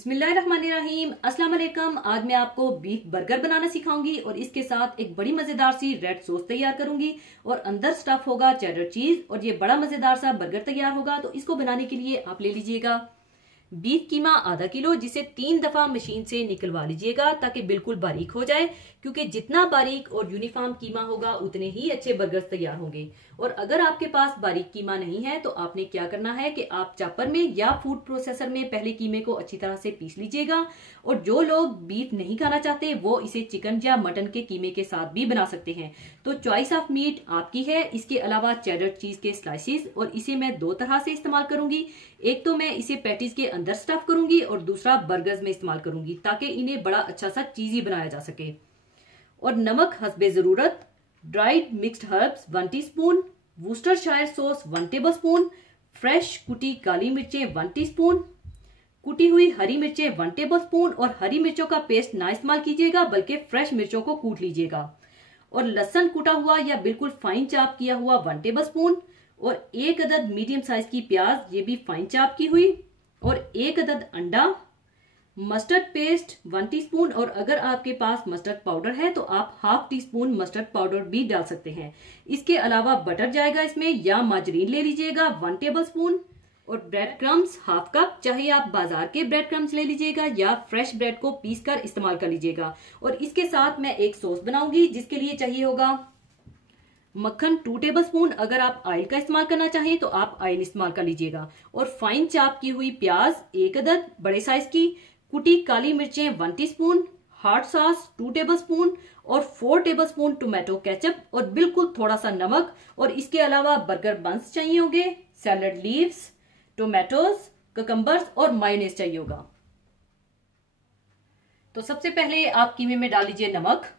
बिस्मिल्लाहिर्रहमानिर्रहीम, अस्सलाम वालेकुम। आज मैं आपको बीफ बर्गर बनाना सिखाऊंगी और इसके साथ एक बड़ी मजेदार सी रेड सॉस तैयार करूंगी और अंदर स्टफ होगा चेडर चीज और ये बड़ा मजेदार सा बर्गर तैयार होगा। तो इसको बनाने के लिए आप ले लीजिएगा बीफ कीमा आधा किलो, जिसे 3 दफा मशीन से निकलवा लीजिएगा ताकि बिल्कुल बारीक हो जाए, क्योंकि जितना बारीक और यूनिफॉर्म कीमा होगा उतने ही अच्छे बर्गर तैयार होंगे। और अगर आपके पास बारीक कीमा नहीं है तो आपने क्या करना है कि आप चॉपर में या फूड प्रोसेसर में पहले कीमे को अच्छी तरह से पीस लीजिएगा। और जो लोग बीफ नहीं खाना चाहते वो इसे चिकन या मटन के कीमे के साथ भी बना सकते हैं। तो चॉइस ऑफ मीट आपकी है। इसके अलावा चेडर चीज के स्लाइसिस, और इसे मैं 2 तरह से इस्तेमाल करूंगी। एक तो मैं इसे पैटीज के अंदर स्टफ करूंगी और दूसरा बर्गर्स में इस्तेमाल करूंगी ताकि इन्हें बड़ा अच्छा सा चीजी बनाया जा सके। और नमक हस्बे जरूरत, dried mixed herbs 1 teaspoon, Worcestershire sauce 1 tablespoon, fresh कुटी काली मिर्चें 1 टीस्पून, कुटी हुई हरी मिर्चें 1 टेबलस्पून। और हरी मिर्चों का पेस्ट ना इस्तेमाल कीजिएगा बल्कि फ्रेश मिर्चों को कूट लीजिएगा। और लहसुन कुटा हुआ या बिल्कुल फाइन चाप किया हुआ 1 टेबलस्पून। और 1 अदद मीडियम साइज की प्याज, ये भी फाइन चाप की हुई। और 1 अदद अंडा, मस्टर्ड पेस्ट 1 टीस्पून। और अगर आपके पास मस्टर्ड पाउडर है तो आप ½ टीस्पून मस्टर्ड पाउडर भी डाल सकते हैं। इसके अलावा बटर जाएगा इसमें, या माजरीन ले लीजिएगा 1 टेबलस्पून। और ब्रेड क्रम्स ½ कप, चाहे आप बाजार के ब्रेड क्रम्स ले लीजिएगा या फ्रेश ब्रेड को पीस कर इस्तेमाल कर लीजिएगा। और इसके साथ मैं एक सॉस बनाऊंगी जिसके लिए चाहिए होगा मक्खन 2 टेबलस्पून। अगर आप ऑयल का इस्तेमाल करना चाहें तो आप ऑयल इस्तेमाल कर लीजिएगा। और फाइन चाप की हुई प्याज 1 अदद बड़े साइज की, कुटी काली मिर्चें 1 टीस्पून, हॉट सॉस 2 टेबलस्पून और 4 टेबलस्पून टोमेटो केचप और बिल्कुल थोड़ा सा नमक। और इसके अलावा बर्गर बंस चाहिए होंगे, सैलड लीव्स, टोमेटोज, ककम्बर्स और मायोनेज चाहिए होगा। तो सबसे पहले आप कीमे में डाल लीजिए नमक,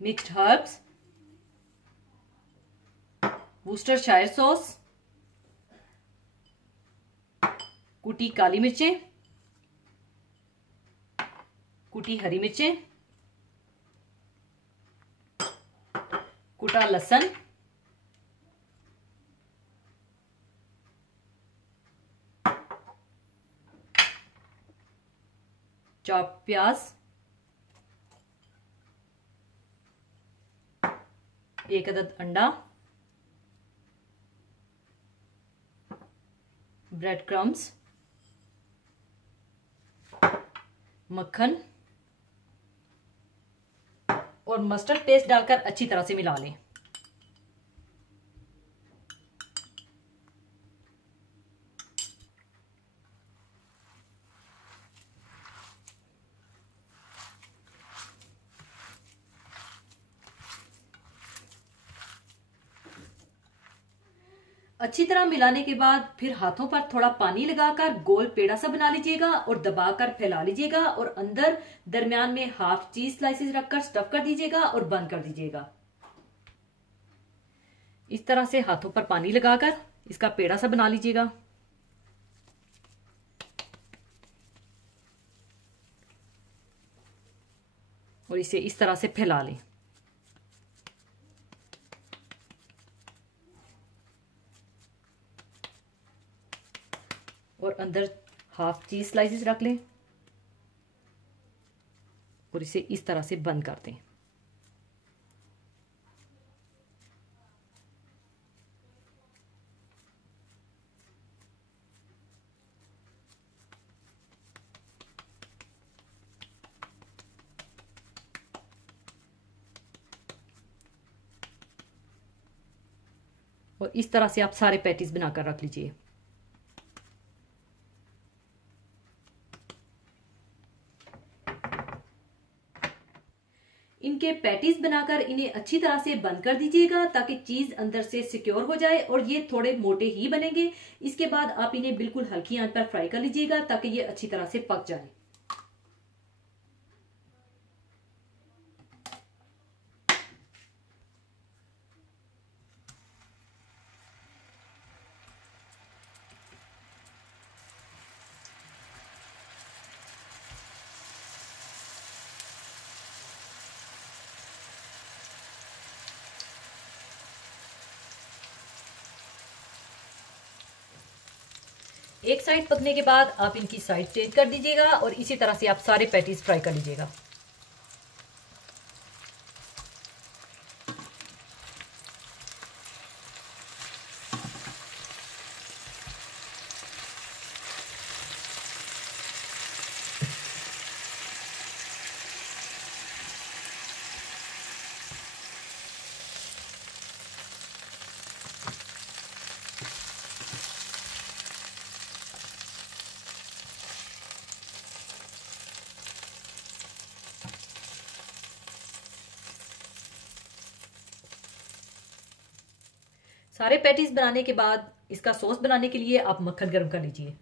मिक्स्ड हर्ब्स, वूस्टरशायर सॉस, कुटी काली मिर्चें, कुटी हरी मिर्चें, कुटा लहसुन, चॉप प्याज, 1 अदद अंडा, ब्रेड क्रम्स, मक्खन और मस्टर्ड पेस्ट डालकर अच्छी तरह से मिला लें। अच्छी तरह मिलाने के बाद फिर हाथों पर थोड़ा पानी लगाकर गोल पेड़ा सा बना लीजिएगा और दबाकर फैला लीजिएगा। और अंदर दरमियान में ½ चीज स्लाइसेस रखकर स्टफ कर दीजिएगा और बंद कर दीजिएगा। इस तरह से हाथों पर पानी लगाकर इसका पेड़ा सा बना लीजिएगा। और इसे इस तरह से फैला लें। और अंदर ½ चीज स्लाइसेस रख लें और इसे इस तरह से बंद कर दें। और इस तरह से आप सारे पैटीज बनाकर रख लीजिए। इनके पैटीज बनाकर इन्हें अच्छी तरह से बंद कर दीजिएगा ताकि चीज अंदर से सिक्योर हो जाए और ये थोड़े मोटे ही बनेंगे। इसके बाद आप इन्हें बिल्कुल हल्की आंच पर फ्राई कर लीजिएगा ताकि ये अच्छी तरह से पक जाए। एक साइड पकने के बाद आप इनकी साइड चेंज कर दीजिएगा और इसी तरह से आप सारे पैटीज फ्राई कर लीजिएगा। सारे पैटीज बनाने के बाद इसका सॉस बनाने के लिए आप मक्खन गर्म कर लीजिए।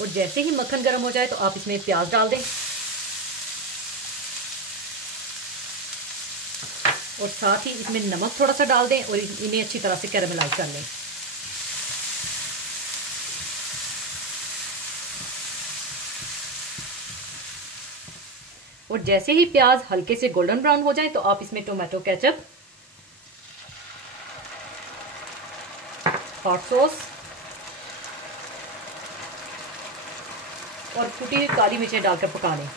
और जैसे ही मक्खन गर्म हो जाए तो आप इसमें प्याज डाल दें और साथ ही इसमें नमक थोड़ा सा डाल दें और इन्हें अच्छी तरह से कैरामलाइज कर लें। और जैसे ही प्याज हल्के से गोल्डन ब्राउन हो जाए तो आप इसमें टोमेटो केचप, हॉट सॉस और कुटी हुई काली मिर्चें डालकर पका लें।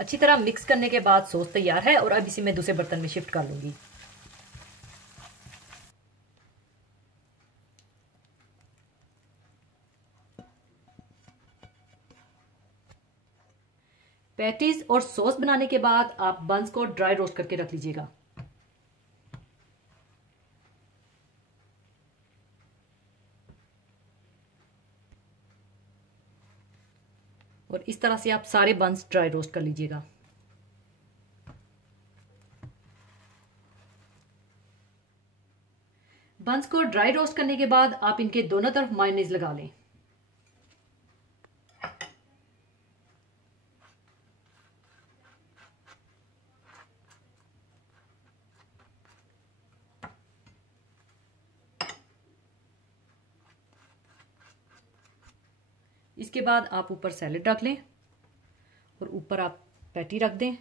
अच्छी तरह मिक्स करने के बाद सॉस तैयार है और अब इसे मैं दूसरे बर्तन में शिफ्ट कर लूंगी। पैटीज और सॉस बनाने के बाद आप बंस को ड्राई रोस्ट करके रख लीजिएगा। और इस तरह से आप सारे बंस ड्राई रोस्ट कर लीजिएगा। बंस को ड्राई रोस्ट करने के बाद आप इनके दोनों तरफ मायोनीज लगा लें। इसके बाद आप ऊपर सैलेड रख लें और ऊपर आप पैटी रख दें,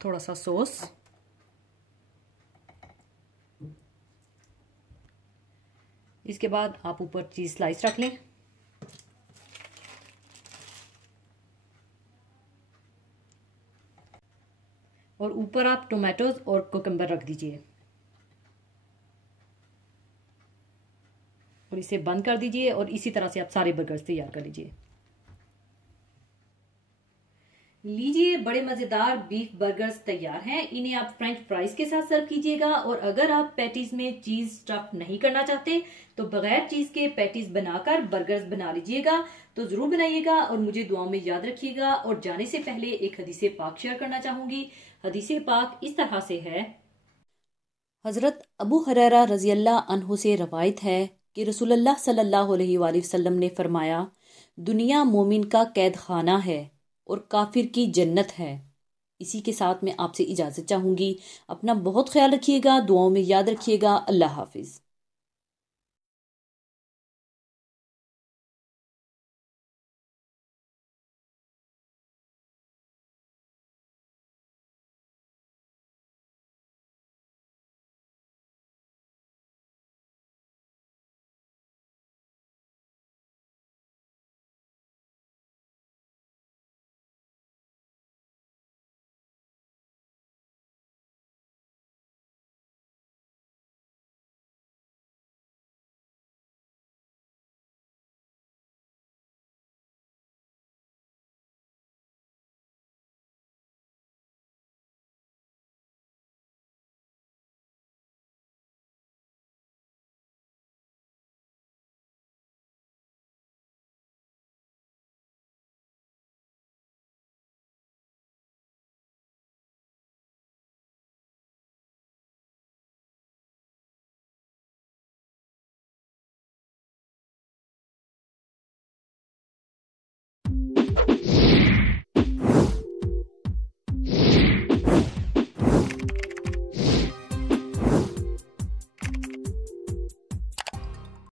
थोड़ा सा सॉस, इसके बाद आप ऊपर चीज स्लाइस रख लें और ऊपर आप टोमेटोज और कुकम्बर रख दीजिए और इसे बंद कर दीजिए और इसी तरह से आप सारे बर्गर्स तैयार कर लीजिए। बड़े मजेदार बीफ बर्गर्स तैयार हैं। इन्हें आप फ्रेंच फ्राइज के साथ सर्व कीजिएगा और अगर आप पैटीज में चीज स्टफ नहीं करना चाहते तो बगैर चीज के पैटीज बनाकर बर्गर्स बना लीजिएगा। तो जरूर बनाइएगा और मुझे दुआओं में याद रखिएगा। और जाने से पहले एक हदीसे पाक शेयर करना चाहूंगी। हदीसे पाक इस तरह से है, हजरत अबू हुरैरा रजी अल्लाह अन्हु से रवायत है कि रसूलुल्लाह सल्लल्लाहु अलैहि वसल्लम ने फरमाया, दुनिया मोमिन का कैद खाना है और काफिर की जन्नत है। इसी के साथ मैं आपसे इजाजत चाहूंगी। अपना बहुत ख्याल रखिएगा, दुआओं में याद रखिएगा। अल्लाह हाफिज।